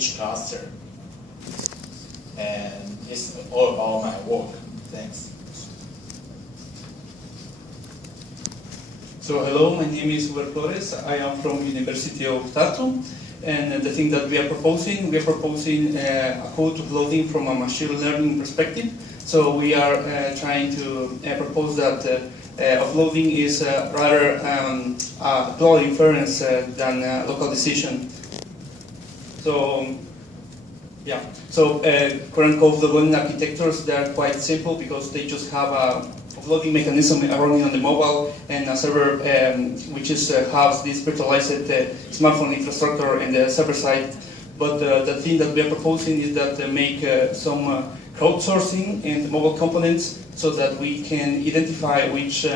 each cluster. And it's all about my work. Thanks. So hello, my name is Hubert Flores. I am from University of Tartu. And the thing that we are proposing a code uploading from a machine learning perspective. So we are trying to propose that offloading is rather cloud inference than local decision. So yeah, so current code learning architectures, they are quite simple because they just have a offloading mechanism running on the mobile and a server which has this virtualized smartphone infrastructure in the server side. But the thing that we are proposing is that make some crowdsourcing in the mobile components so that we can identify which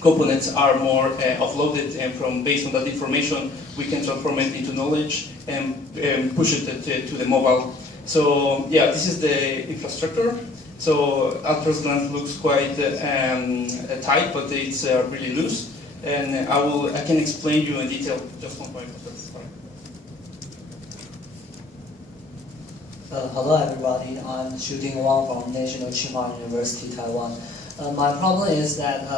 components are more offloaded, and based on that information we can transform it into knowledge and push it to the mobile. So yeah, this is the infrastructure. So at first glance looks quite tight, but it's really loose. And I can explain you in detail just one point. Hello everybody, I'm Shooting Wang from National Tsinghua University, Taiwan. My problem is that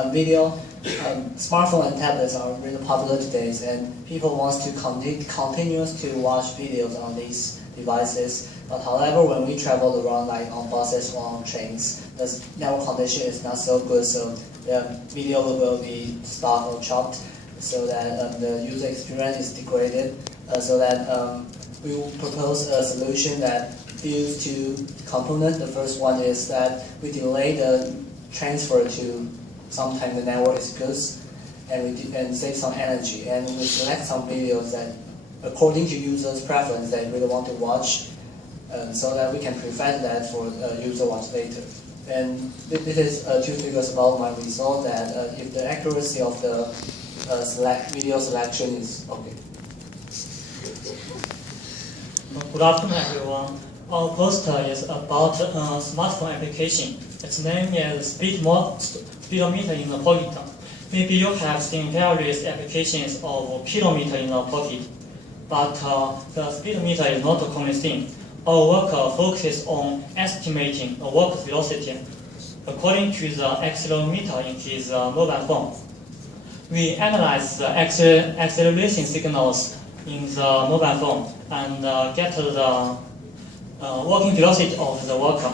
smartphone and tablets are really popular today, and people want to continue to watch videos on these devices. But however, when we travel around, like on buses or on trains, the network condition is not so good, so the video will be stopped or chopped, so that the user experience is degraded. So that we will propose a solution that deals two components. The first one is that we delay the transfer to sometime the network is good, and save some energy. And we select some videos that, according to users' preference, they really want to watch, so that we can prevent that for user watch later. And this is two figures about my result, that if the accuracy of the video selection is okay. Good afternoon, everyone. Our poster is about a smartphone application. Its name is speedometer in the pocket. Maybe you have seen various applications of kilometer in the pocket, but the speedometer is not a common thing. Our work focuses on estimating the work velocity according to the accelerometer in his mobile phone. We analyze the acceleration signals in the mobile phone and get the working velocity of the worker.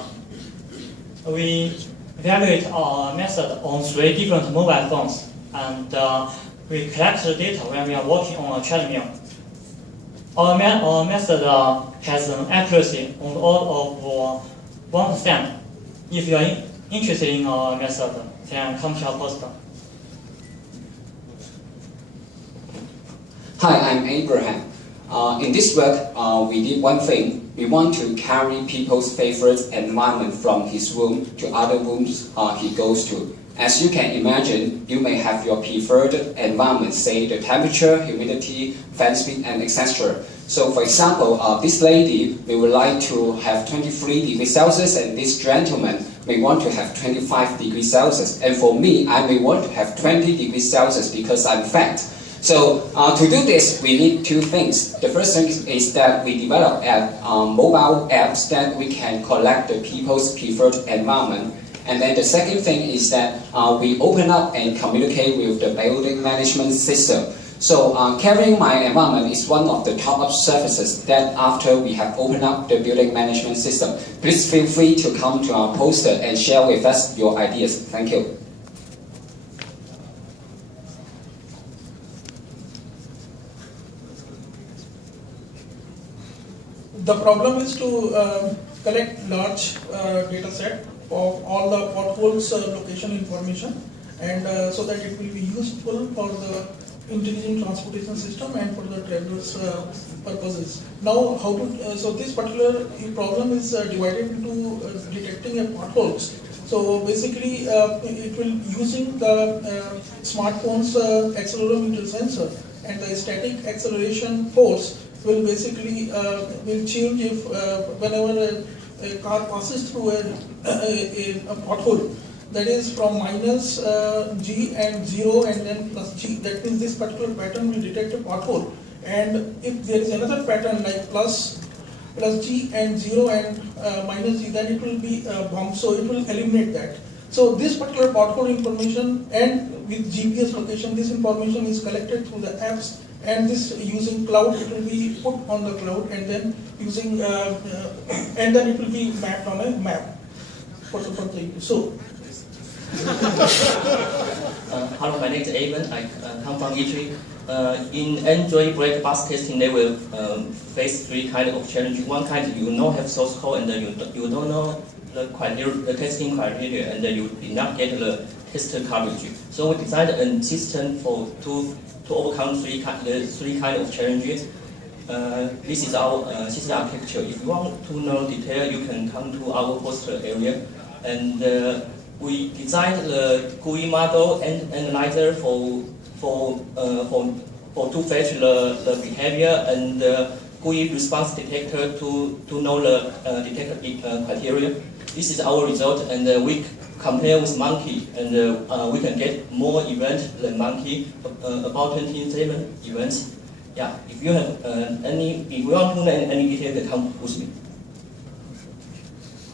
We evaluate our method on 3 different mobile phones, and we collect the data when we are working on a treadmill. Our method has an accuracy on the order of 1%. If you are interested in our method, then come to our poster. Hi, I'm Abraham. In this work, we did one thing. We want to carry people's favorite environment from his room to other rooms he goes to. As you can imagine, you may have your preferred environment, say the temperature, humidity, fan speed, and etc. So for example, this lady may would like to have 23 degrees Celsius, and this gentleman may want to have 25 degrees Celsius. And for me, I may want to have 20 degrees Celsius because I'm fat. So to do this, we need two things. The first thing is that we develop mobile apps that we can collect the people's preferred environment. And then the second thing is that we open up and communicate with the building management system. So carrying my environment is one of the top-up services that after we have opened up the building management system. Please feel free to come to our poster and share with us your ideas. Thank you. The problem is to collect large data set of all the potholes location information, and so that it will be useful for the intelligent transportation system and for the travelers purposes. Now, how to so this particular problem is divided into detecting a potholes. So basically, it will using the smartphone's accelerometer sensor, and the static acceleration force will basically will change if whenever a car passes through a pothole, that is from minus G and 0 and then plus G. That means this particular pattern will detect a pothole, and if there is another pattern like plus plus G and 0 and minus G, then it will be bomb, so it will eliminate that. So this particular pothole information and with GPS location, this information is collected through the apps, and this using cloud, it will be put on the cloud, and then using and then it will be mapped on a map for the use. So. Hello, my name is Evan. I come from Italy. In Android break bus testing, they will face three kinds of challenges. One kind, you don't have source code, and you don't know the testing criteria, and you did not get the test coverage. So we designed a system to overcome three kinds of challenges. This is our system architecture. If you want to know detail, you can come to our poster area, and we designed the GUI model and analyzer to fetch the behavior, and GUI response detector to know the detector criteria. This is our result, and we compare with monkey, and we can get more events than monkey, about 27 events. Yeah, if you have if you want to know any detail, you can come with me.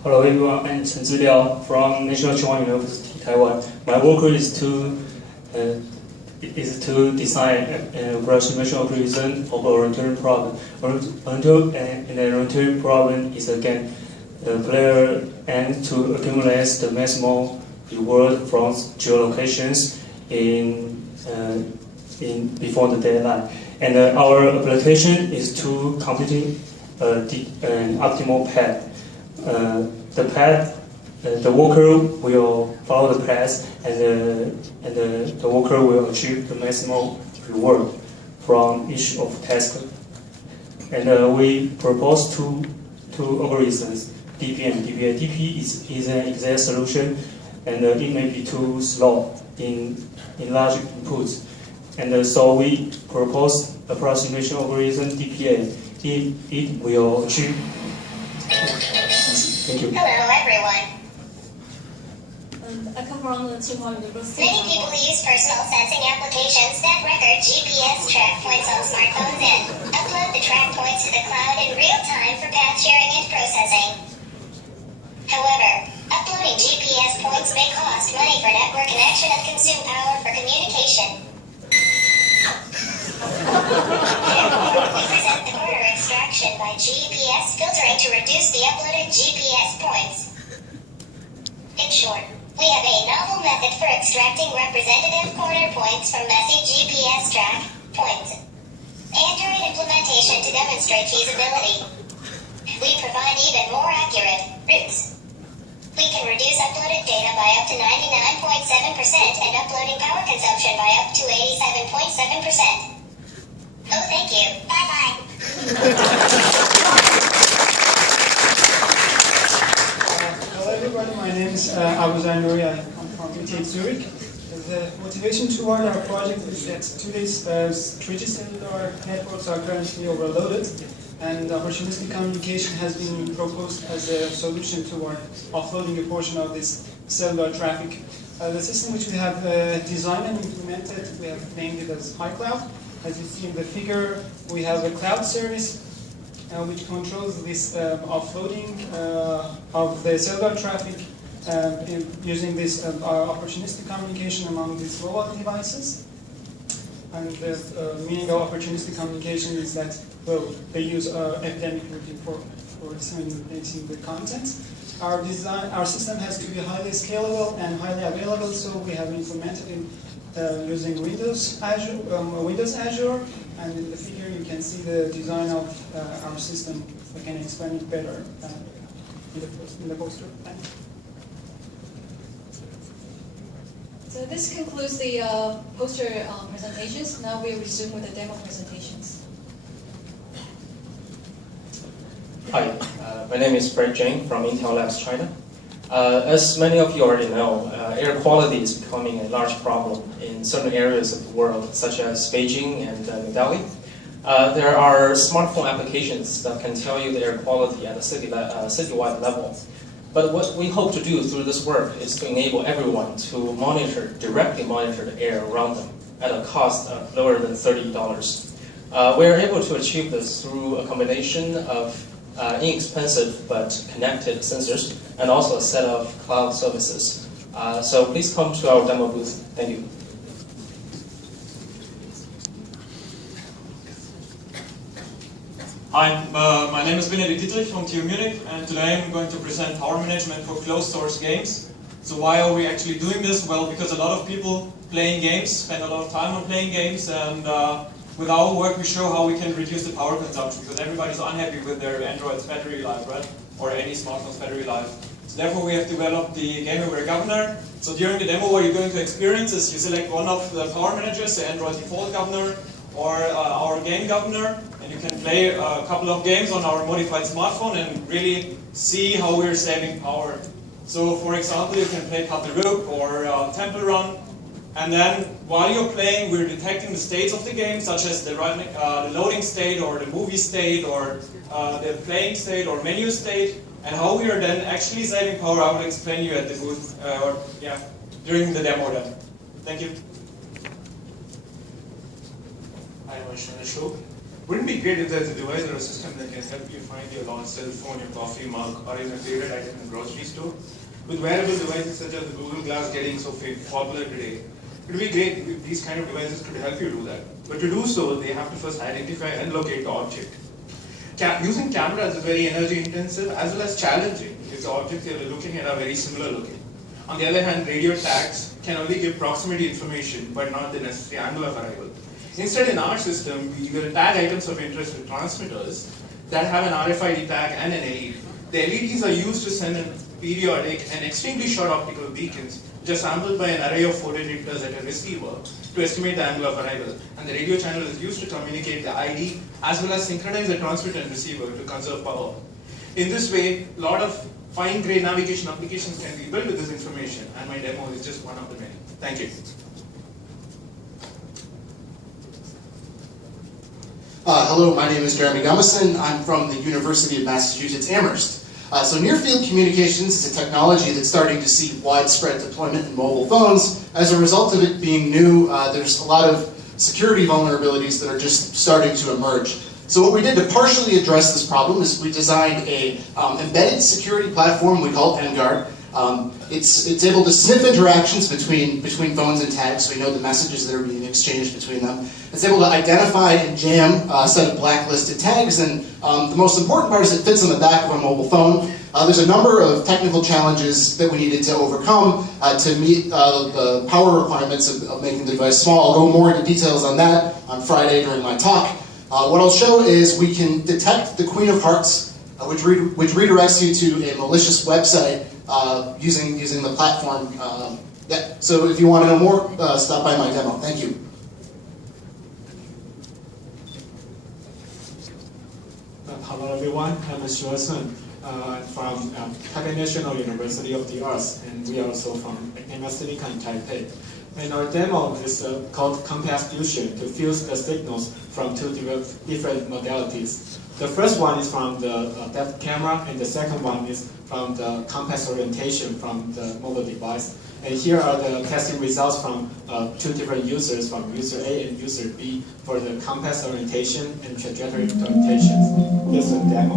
Hello everyone, I'm Chen Ziliao from National Tsinghua University, Taiwan. My work is to design a approximation algorithm of a orientation problem. And a orientation problem is again the player aims to accumulate the maximum reward from geolocations before the deadline. And our application is to complete an optimal path. The path, the worker will follow the path, and the worker will achieve the maximum reward from each of the tasks. And we propose two algorithms, DP and DPA. DP is an exact solution, and it may be too slow in large inputs. And so we propose approximation algorithm DPA. It will achieve. Thank you. Hello, everyone. I come from the Tsinghua University. Many people use personal sensing applications that record GPS track points on smartphones and upload the track points to the cloud in real time for path sharing and processing. However, uploading GPS points may cost money for network connection and consume power for communication. Therefore, we present the order extraction by GPS filtering to reduce the uploaded GPS points. In short, we have a novel method for extracting representative corner points from messy GPS track points. Android implementation to demonstrate feasibility. We provide even more accurate routes. We can reduce uploaded data by up to 99.7% and uploading power consumption by up to 87.7%. Oh, thank you. Bye-bye. Hello everybody, my name is Abuzar Nouri. I come from UT Zurich. The motivation toward our project is that today's 3G cellular networks are currently overloaded, and opportunistic communication has been proposed as a solution toward offloading a portion of this cellular traffic. The system which we have designed and implemented, we have named it as iCloud. As you see in the figure, we have a cloud service which controls this offloading of the cellular traffic using this opportunistic communication among these mobile devices. And the meaning of opportunistic communication is that, well, they use epidemic routing for disseminating the content. Our system has to be highly scalable and highly available, so we have implemented it using Windows Azure, and in the figure you can see the design of our system. We can explain it better in the poster. So this concludes the poster presentations. Now we resume with the demo presentations. Hi, my name is Fred Jane from Intel Labs China. As many of you already know, air quality is becoming a large problem in certain areas of the world, such as Beijing and New Delhi. There are smartphone applications that can tell you the air quality at a citywide level. But what we hope to do through this work is to enable everyone to directly monitor the air around them at a cost lower than $30. We are able to achieve this through a combination of inexpensive but connected sensors, and also a set of cloud services. So please come to our demo booth. Thank you. Hi, my name is Benedikt Dietrich from TU Munich, and today I'm going to present power management for closed source games. So why are we actually doing this? Well, because a lot of people playing games spend a lot of time on playing games, and with our work we show how we can reduce the power consumption, because everybody's unhappy with their Android's battery life, right? Or any smartphone's battery life. So therefore we have developed the Game Aware Governor. So during the demo what you're going to experience is you select one of the power managers, the Android default governor, or our game governor, and you can play a couple of games on our modified smartphone and really see how we're saving power. So for example, you can play Cut the Rope or Temple Run, and then while you're playing, we're detecting the states of the game, such as the loading state or the movie state or the playing state or menu state, and how we are then actually saving power. I will explain you at the booth, during the demo then. Thank you. Hi, I'm Ashok. Wouldn't it be great if there's a device or a system that can help you find your lost cell phone, your coffee mug, or even a favorite item in a grocery store? With wearable devices such as the Google Glass getting so popular today, it would be great if these kind of devices could help you do that. But to do so, they have to first identify and locate the object. Using cameras is very energy intensive as well as challenging if the objects you're looking at are very similar looking. On the other hand, radio tags can only give proximity information but not the necessary angle of arrival. Instead, in our system, we will tag items of interest with transmitters that have an RFID tag and an LED. The LEDs are used to send in periodic and extremely short optical beacons, which are sampled by an array of photodetectors at a receiver to estimate the angle of arrival. And the radio channel is used to communicate the ID as well as synchronize the transmitter and receiver to conserve power. In this way, a lot of fine-grained navigation applications can be built with this information, and my demo is just one of the many. Thank you. Hello, my name is Jeremy Gumison. I'm from the University of Massachusetts Amherst. So near-field communications is a technology that's starting to see widespread deployment in mobile phones. As a result of it being new, there's a lot of security vulnerabilities that are just starting to emerge. So what we did to partially address this problem is we designed a embedded security platform we call NGuard. It's able to sniff interactions between phones and tags, so we know the messages that are being exchanged between them. It's able to identify and jam a set of blacklisted tags, and the most important part is it fits on the back of a mobile phone. There's a number of technical challenges that we needed to overcome to meet the power requirements of making the device small. I'll go more into details on that on Friday during my talk. What I'll show is we can detect the Queen of Hearts, which redirects you to a malicious website using the platform. So if you want to know more, stop by my demo. Thank you. Hello everyone, I'm Xue Sun from Taipei National University of the Arts, and we are also from MS Silicon in Taipei. And our demo is called Compass Fusion to fuse the signals from two different modalities. The first one is from the depth camera, and the second one is from the compass orientation from the mobile device. And here are the testing results from two different users, from user A and user B, for the compass orientation and trajectory orientation. Here's a demo.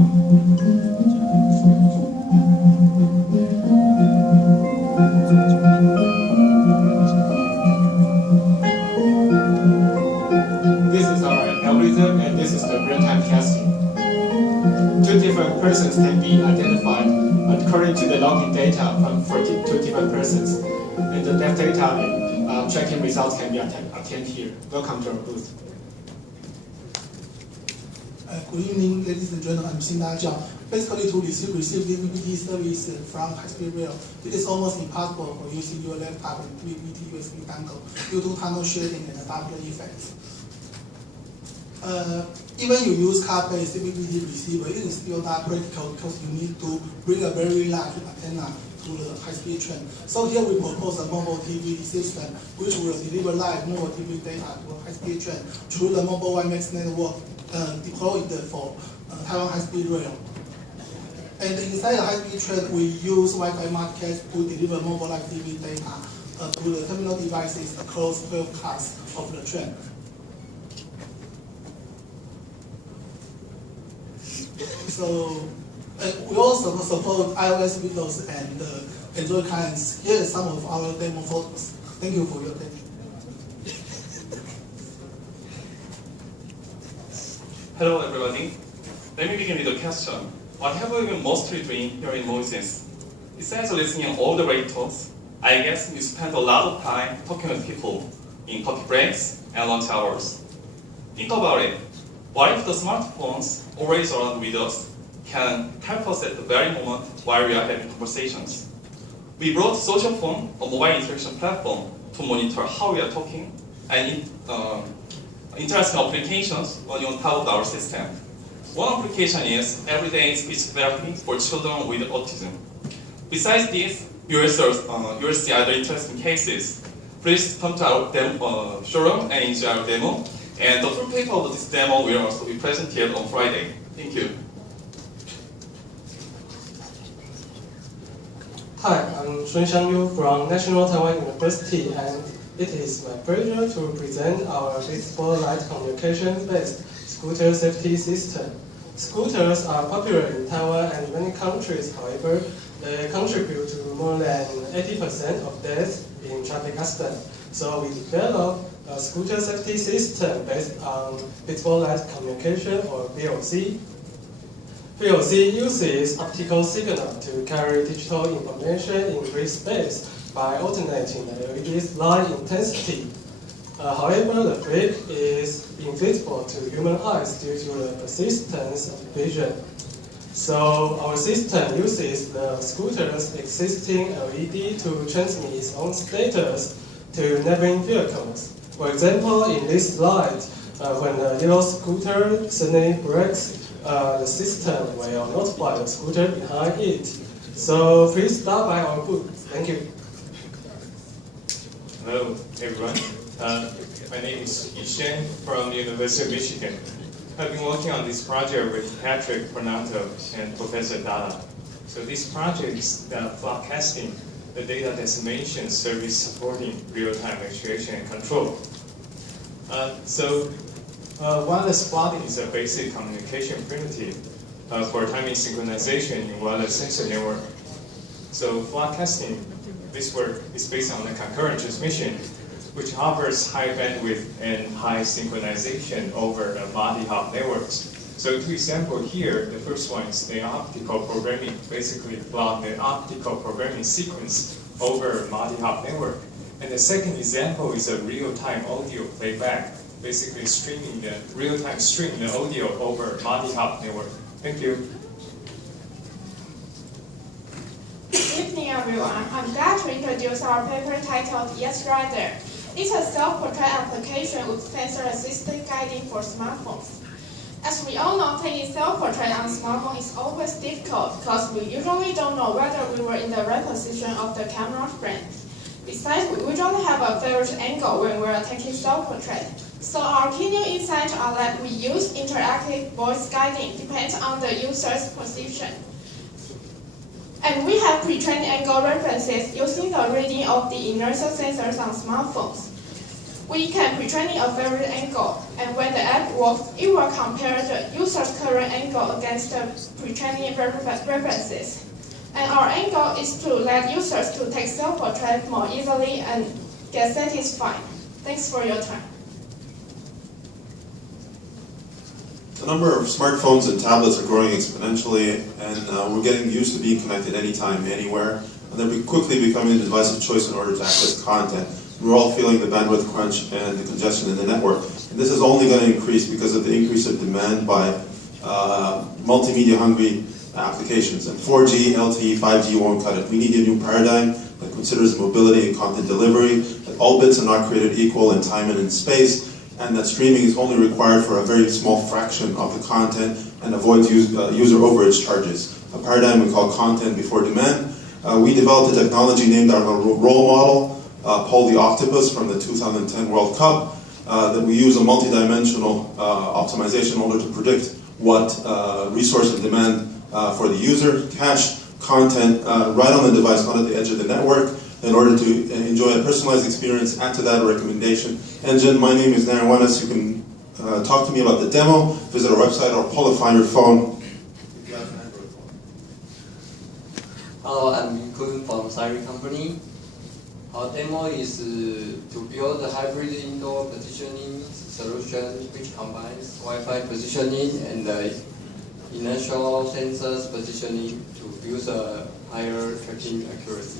This is our algorithm, and this is the real-time testing. Two different persons can be identified according to the login data from two different persons. And the depth data and tracking results can be obtained here. Welcome to our booth. Good evening, ladies and gentlemen. I'm Xin Dajia. Basically, to receive VVT service from high-speed rail, it is almost impossible for using your laptop and VVT USB dongle due to tunnel shading and Doppler effects. Even you use car-based VVT receiver, it is still not practical because you need to bring a very large antenna to the high-speed train. So here we propose a mobile TV system which will deliver live mobile TV data to a high-speed train through the mobile WiMAX network deployed for Taiwan high-speed rail. And inside the high-speed train, we use Wi-Fi markets to deliver mobile live TV data to the terminal devices across 12 cars of the train. So we also support iOS, Windows, and Android clients. Here is some of our demo photos. Thank you for your attention. Hello, everybody. Let me begin with a question. What have you been mostly doing here in Mobisys? Besides listening all the great talks, I guess you spend a lot of time talking with people in coffee breaks and lunch hours. Think about it. What if the smartphones always around with us can help us at the very moment while we are having conversations? We brought Social Phone, a mobile interaction platform, to monitor how we are talking and interesting applications running on top of our system. One application is everyday speech therapy for children with autism. Besides this, you will see other interesting cases. Please come to our showroom and enjoy our demo. And the full paper of this demo will also be presented on Friday. Thank you. Hi, I'm Shunxiang Yu from National Taiwan University, and it is my pleasure to present our visible light communication-based scooter safety system. Scooters are popular in Taiwan and many countries. However, they contribute to more than 80% of deaths in traffic accidents. So we developed a scooter safety system based on visible light communication, or VOC. VOC uses optical signal to carry digital information in grid space by alternating the LED's light intensity. However, the flip is invisible to human eyes due to the persistence of vision. So our system uses the scooter's existing LED to transmit its own status to neighboring vehicles. For example, in this slide, when the yellow scooter suddenly brakes, the system will notify the scooter behind it. So please stop by our booth. Thank you. Hello, everyone. My name is Yishen from the University of Michigan. I've been working on this project with Patrick Pernato and Professor Dada. So this project is forecasting the data decimation service supporting real-time actuation and control. Wireless plotting is a basic communication primitive for timing synchronization in wireless sensor network. So forecasting, this work is based on the concurrent transmission, which offers high bandwidth and high synchronization over the multi-hop networks. So two examples here, the first one is the optical programming, basically plot the optical programming sequence over multi-hop network. And the second example is a real-time audio playback, basically streaming the real-time streaming the audio over multi-hop network. Thank you. Good evening, everyone. I'm glad to introduce our paper titled Yes Rider. It's a self-portrait application with sensor-assisted guiding for smartphones. As we all know, taking self-portrait on smartphone is always difficult because we usually don't know whether we were in the right position of the camera frame. Besides, we usually have a favorite angle when we are taking self-portrait. So our key new insights are that we use interactive voice guiding depends on the user's position. And we have pre-trained angle references using the reading of the inertial sensors on smartphones. We can pre-train a favorite angle, and when the app works, it will compare the user's current angle against the pre-trained references. And our angle is to let users to take self-portrait more easily and get satisfied. Thanks for your time. The number of smartphones and tablets are growing exponentially, and we're getting used to being connected anytime, anywhere, and they're quickly becoming the device of choice in order to access content. We're all feeling the bandwidth crunch and the congestion in the network. And this is only going to increase because of the increase of demand by multimedia-hungry applications. And 4G, LTE, 5G won't cut it. We need a new paradigm that considers mobility and content delivery, that all bits are not created equal in time and in space, and that streaming is only required for a very small fraction of the content and avoids user overage charges. A paradigm we call content before demand. We developed a technology named our role model, Paul the Octopus from the 2010 World Cup, that we use a multidimensional optimization in order to predict what resource and demand for the user, cache content right on the device, not at the edge of the network, in order to enjoy a personalized experience. Add to that a recommendation engine. My name is Darren Wanis. You can talk to me about the demo, visit our website, or pull it on your phone. If you Hello, I'm Kun from Siri Company. Our demo is to build a hybrid indoor positioning solution which combines Wi-Fi positioning and inertial sensors positioning to build a higher tracking accuracy.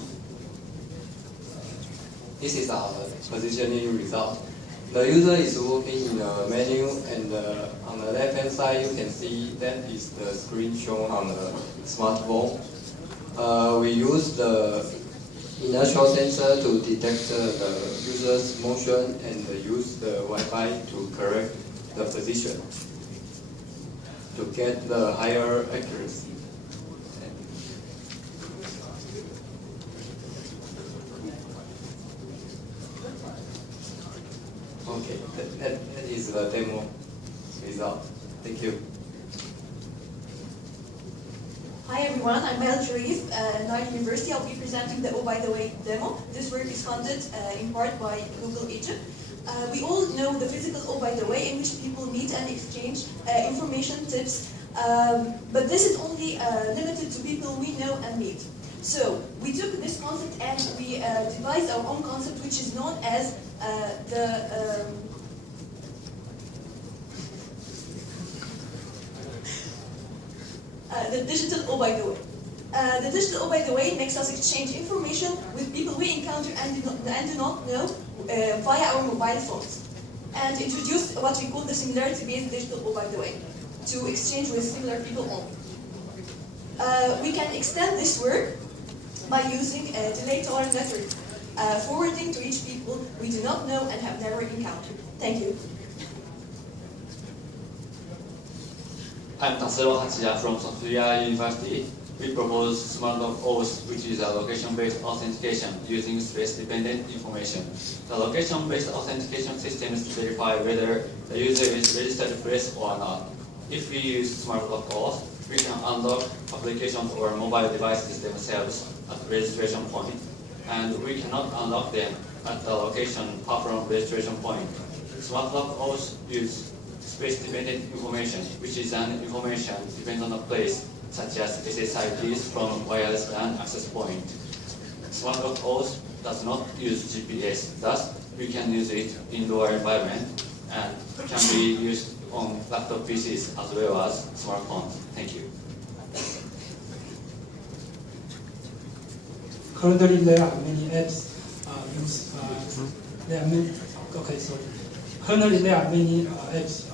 This is our positioning result. The user is working in the menu, and on the left-hand side you can see that is the screen shown on the smartphone. We use the inertial sensor to detect the user's motion and use the Wi-Fi to correct the position to get the higher accuracy. Okay, that is the demo result. Thank you. Hi everyone, I'm Mel Sharif, Nile University. I'll be presenting the Oh By The Way demo. This work is funded in part by Google Egypt. We all know the physical Oh By The Way in which people meet and exchange information, tips, but this is only limited to people we know and meet. So we took this concept and we devised our own concept, which is known as the digital Oh By The Way. The digital Oh By The Way makes us exchange information with people we encounter and do not know via our mobile phones, and introduce what we call the similarity-based digital Oh By The Way to exchange with similar people only. We can extend this work by using a delay-tolerant network, forwarding to reach people we do not know and have never encountered. Thank you. I'm Tassero Hachiya from Sophia University. We propose Smart Lock Oath, which is a location-based authentication using space-dependent information. The location-based authentication systems verify whether the user is registered place or not. If we use Smart Lock Oath, we can unlock applications or mobile devices themselves at registration point, and we cannot unlock them at the location far from registration point. Smart Lock Oath use space-dependent information, which is an information depends on a place, such as SSIDs from wireless LAN access point. Smart Lock Oath does not use GPS, thus we can use it in indoor environment and can be used on laptop PCs as well as smartphones. Thank you. Currently, there are many apps Currently, there are many apps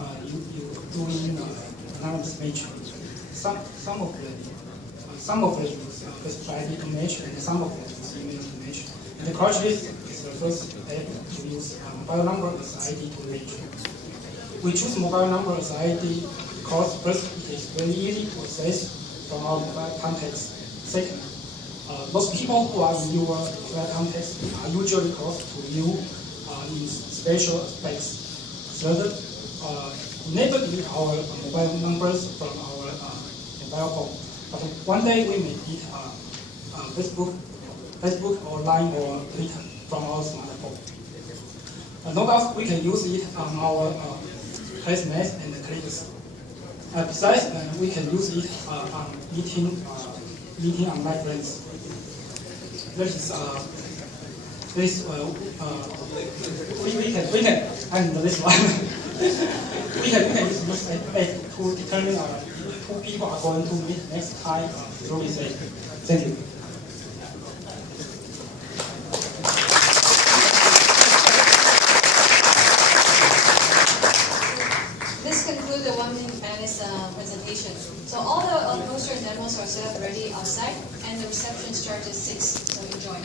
doing anonymous matching. Some of them use website information, and some of them use email information. And the Crutchless is the first app to use mobile number as ID to match. We choose mobile number as ID because first, it is very easy to access from our mobile contacts. Second, most people who are in your mobile contacts are usually close to you in special space. Third, never delete our mobile numbers from our mobile phone. But one day we may delete Facebook or Line or Twitter from our smartphone. No doubt we can use it on our classmates and colleagues. Besides, we can use it on meeting online friends. We can and this one. we can use this app to determine who people are going to meet next time through this app. Thank you. This concludes the 1 minute presentation. So all the poster and demos are set up ready outside, and the reception starts at 6. So enjoy.